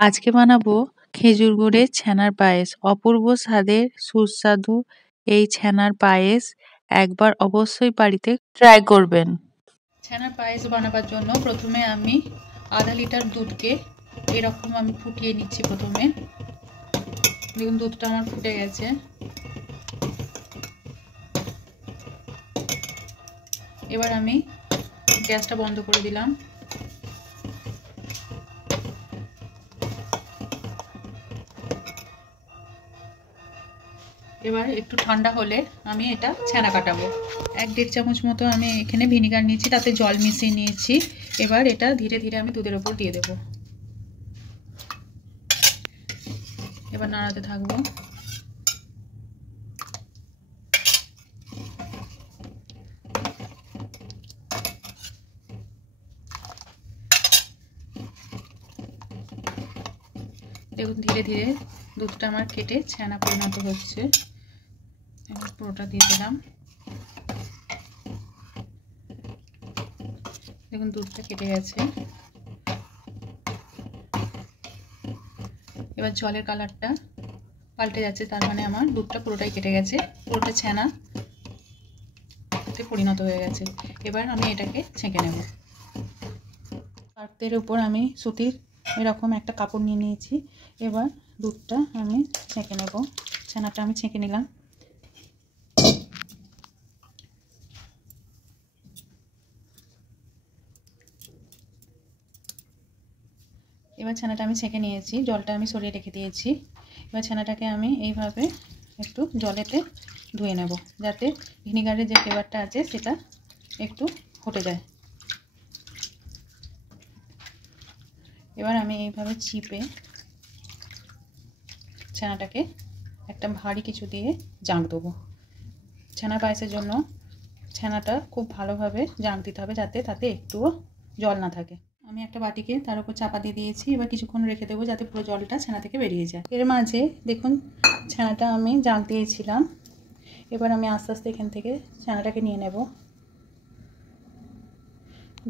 আজকে বানাবো খেজুর গুড়ের ছানার পায়েস। অপূর্ব স্বাদের সুস্বাদু এই ছানার পায়েস একবার অবশ্যই বাড়িতে ট্রাই করবেন। ছানার পায়েস বানাবার জন্য প্রথমে আমি আধা লিটার দুধকে এরকম আমি ফুটিয়ে নিচ্ছি। প্রথমে দেখুন দুধটা আমার ফুটে গেছে। এবার আমি গ্যাসটা বন্ধ করে দিলাম। এবার একটু ঠান্ডা হলে আমি এটা ছানা কাটাবো। 1-1.5 চামচ মতো আমি এখানে ভিনিগার নিয়েছি, তাতে জল মিশিয়ে নিয়েছি। এবার এটা ধীরে ধীরে আমি দুধের ওপর দিয়ে দেব। এবার নাড়াতে থাকবো। দেখুন ধীরে ধীরে দুধটা আমার কেটে ছানা পরিণত হচ্ছে। এবার পুরোটা দিয়ে দিলাম। দেখুন দুধটা কেটে গেছে। এবার জলের কালারটা পাল্টে যাচ্ছে, তার মানে আমার দুধটা পুরোটাই কেটে গেছে, পুরোটা ছানাতে পরিণত হয়ে গেছে। এবার আমি এটাকে ছেঁকে নেব। পাত্রের উপর আমি সুতির এরকম একটা কাপড় নিয়ে নিয়েছি। এবার দুধটা আমি ছেঁকে নেব। ছানাটা আমি ছেঁকে নিলাম। এবার ছানাটা আমি ছেঁকে নিয়েছি, জলটা আমি সরিয়ে রেখে দিয়েছি। এবার ছানাটাকে আমি এইভাবে একটু জলেতে ধুয়ে নেব, যাতে ভিনিগারের যে ফ্লেভারটা আছে সেটা একটু ফুটে যায়। এবার আমি এইভাবে চিপে ছানাটাকে একটা ভারী কিছু দিয়ে জাঁক দেবো। ছানা পায়েসের জন্য ছানাটা খুব ভালোভাবে জাঁক দিতে হবে, যাতে তাতে একটুও জল না থাকে। আমি একটা বাটিকে তার উপর চাপা দিয়ে দিয়েছি। এবার কিছুক্ষণ রেখে দেবো, যাতে পুরো জলটা ছানা থেকে বেরিয়ে যায়। এর মাঝে দেখুন ছানাটা আমি জাঁক দিয়েছিলাম। এবার আমি আস্তে আস্তে এখান থেকে ছানাটাকে নিয়ে নেব।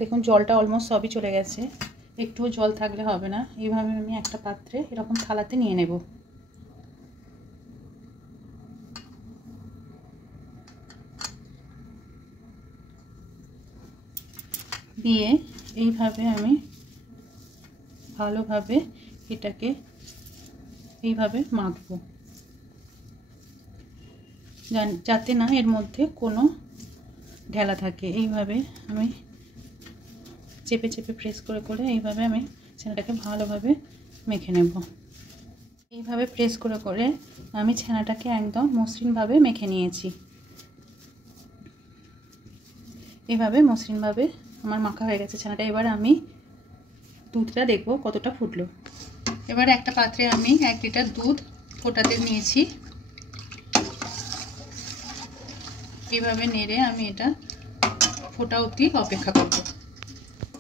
দেখুন জলটা অলমোস্ট সবই চলে গেছে, একটুও জল থাকলে হবে না। এইভাবে আমি একটা পাত্রে এরকম থালাতে নিয়ে নেব। দিয়ে এইভাবে আমি ভালোভাবে এটাকে এইভাবে মাখবো, যাতে না এর মধ্যে কোনো ঢেলা থাকে। এইভাবে আমি চেপে চেপে প্রেস করে করে এইভাবে আমি ছানাটাকে ভালোভাবে মেখে নেব। এইভাবে প্রেস করে করে আমি ছানাটাকে একদম মসৃণভাবে মেখে নিয়েছি। এইভাবে মসৃণভাবে আমার মাখা হয়ে গেছে ছানাটা। এবার আমি দুধটা দেখব কতটা ফুটলো। এবার একটা পাত্রে আমি 1 লিটার দুধ ফোটাতে নিয়েছি। এইভাবে নেড়ে আমি এটা ফোটা অবধি অপেক্ষা করব।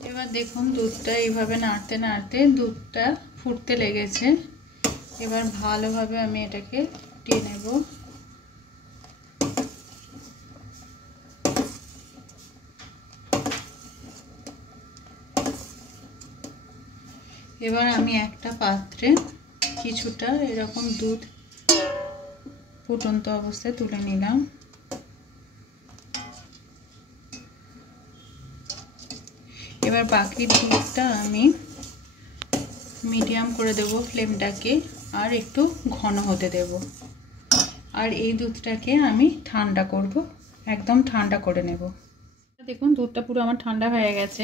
এবার দেখুন দুধটা এইভাবে নাড়তে নাড়তে দুধটা ফুটতে লেগেছে। এবার ভালোভাবে আমি এটাকে ফুটিয়ে নেব। এবার আমি একটা পাত্রে কিছুটা এরকম দুধ ফুটন্ত অবস্থায় তুলে নিলাম। এবার বাকি দুধটা আমি মিডিয়াম করে দেব ফ্লেমটাকে, আর একটু ঘন হতে দেব। আর এই দুধটাকে আমি ঠান্ডা করব, একদম ঠান্ডা করে নেব। দেখুন দুধটা পুরো আমার ঠান্ডা হয়ে গেছে।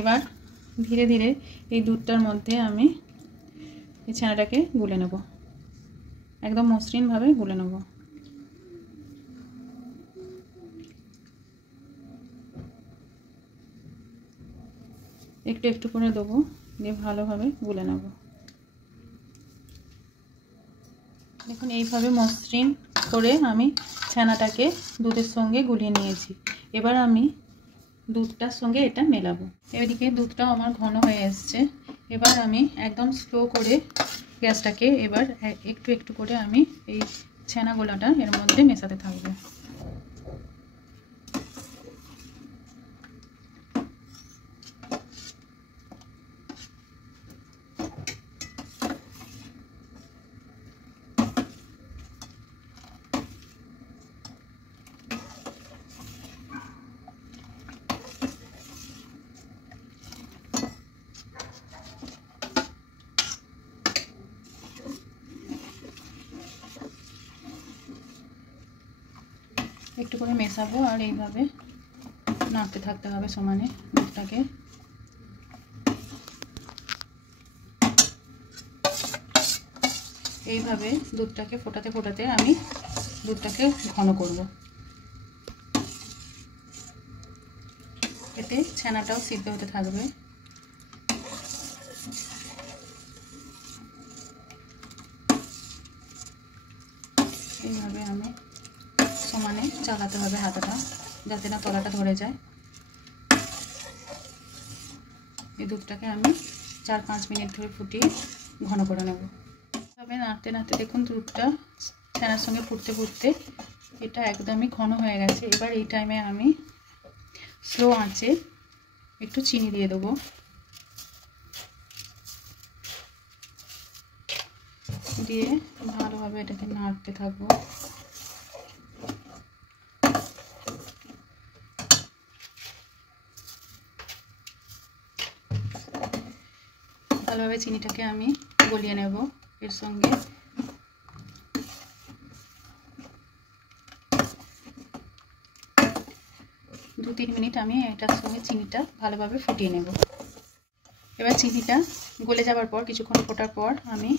এবার ধীরে ধীরে এই দুধটার মধ্যে আমি এই ছানাটাকে গুলে নেব, একদম মসৃণভাবে গুলে নেব। একটু একটু করে দেবো, দিয়ে ভালোভাবে গুলে নেব। দেখুন এইভাবে মসৃণ করে আমি ছানাটাকে দুধের সঙ্গে গুলিয়ে নিয়েছি। এবার আমি দুধটার সঙ্গে এটা মেলাবো। এদিকে দুধটাও আমার ঘন হয়ে এসছে। এবার আমি একদম স্লো করে গ্যাসটাকে এবার একটু একটু করে আমি এই ছানা গোলাটা এর মধ্যে মেশাতে থাকবো। একটু করে মেশাবো আর এইভাবে নাড়তে থাকতে হবে সমানে দুধটাকে। এইভাবে দুধটাকে ফোটাতে ফোটাতে আমি দুধটাকে ঘন করব, এতে ছানাটাও সিদ্ধ হতে থাকবে। এইভাবে আমি সমানে চালাতে হবে হাতটা, যাতে না তলাটা ধরে যায়। এই দুধটাকে আমি 4-5 মিনিট ধরে ফুটিয়ে ঘন করে নেব। তবে নাড়তে নাড়তে দেখুন দুধটা ছানার সঙ্গে ফুটতে ফুটতে এটা একদমই ঘন হয়ে গেছে। এবার এই টাইমে আমি স্লো আঁচে একটু চিনি দিয়ে দেবো। দিয়ে ভালোভাবে এটাকে নাড়তে থাকবো। ভালোভাবে চিনিটাকে আমি গলিয়ে নেব এর সঙ্গে। দু 3 মিনিট আমি এটার সঙ্গে চিনিটা ভালোভাবে ফুটিয়ে নেব। এবার চিনিটা গলে যাওয়ার পর কিছুক্ষণ ফোটার পর আমি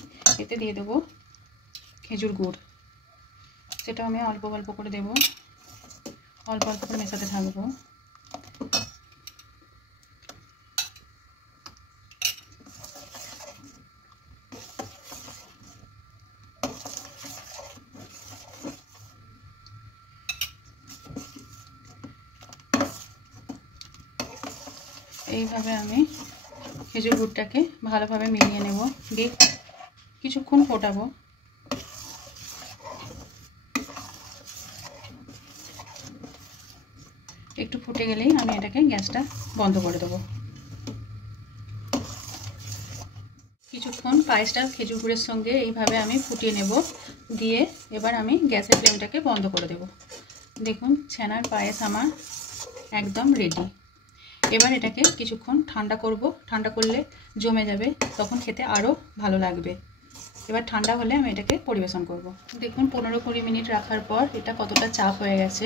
এতে দিয়ে দেবো খেজুর গুড়। সেটা আমি অল্প অল্প করে দেব, অল্প অল্প করে মেশাতে থাকবো। এইভাবে আমি খেজুর গুড়টাকে ভালোভাবে মিলিয়ে নেব, দিয়ে কিছুক্ষণ ফোটাবো। একটু ফুটে গেলেই আমি এটাকে গ্যাসটা বন্ধ করে দেবো। কিছুক্ষণ পায়েসটা খেজুর গুড়ের সঙ্গে এইভাবে আমি ফুটিয়ে নেব, দিয়ে এবার আমি গ্যাসের ফ্লেমটাকে বন্ধ করে দেব। দেখুন ছানার পায়েস আমার একদম রেডি। এবার এটাকে কিছুক্ষণ ঠান্ডা করব, ঠান্ডা করলে জমে যাবে, তখন খেতে আরও ভালো লাগবে। এবার ঠান্ডা হলে আমি এটাকে পরিবেশন করব। দেখুন 15-20 মিনিট রাখার পর এটা কতটা চাপ হয়ে গেছে।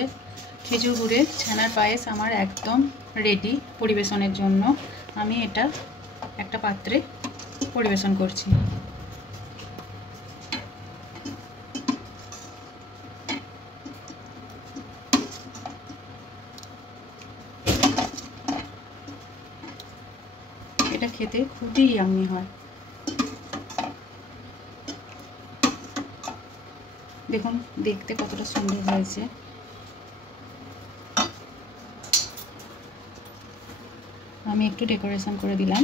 খেজুর গুড়ের ছানার পায়েস আমার একদম রেডি পরিবেশনের জন্য। আমি এটা একটা পাত্রে পরিবেশন করছি। এটা খেতে খুবই ইয়াম্মি হয়। দেখুন দেখতে কতটা সুন্দর হয়েছে। আমি একটু ডেকোরেশন করে দিলাম।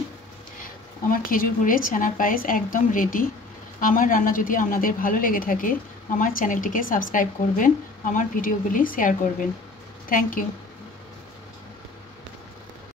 আমার খেজুর গুড়ের ছানার পায়েস একদম রেডি। আমার রান্না যদি আপনাদের ভালো লেগে থাকে আমার চ্যানেলটিকে সাবস্ক্রাইব করবেন, আমার ভিডিওগুলি শেয়ার করবেন। Thank you.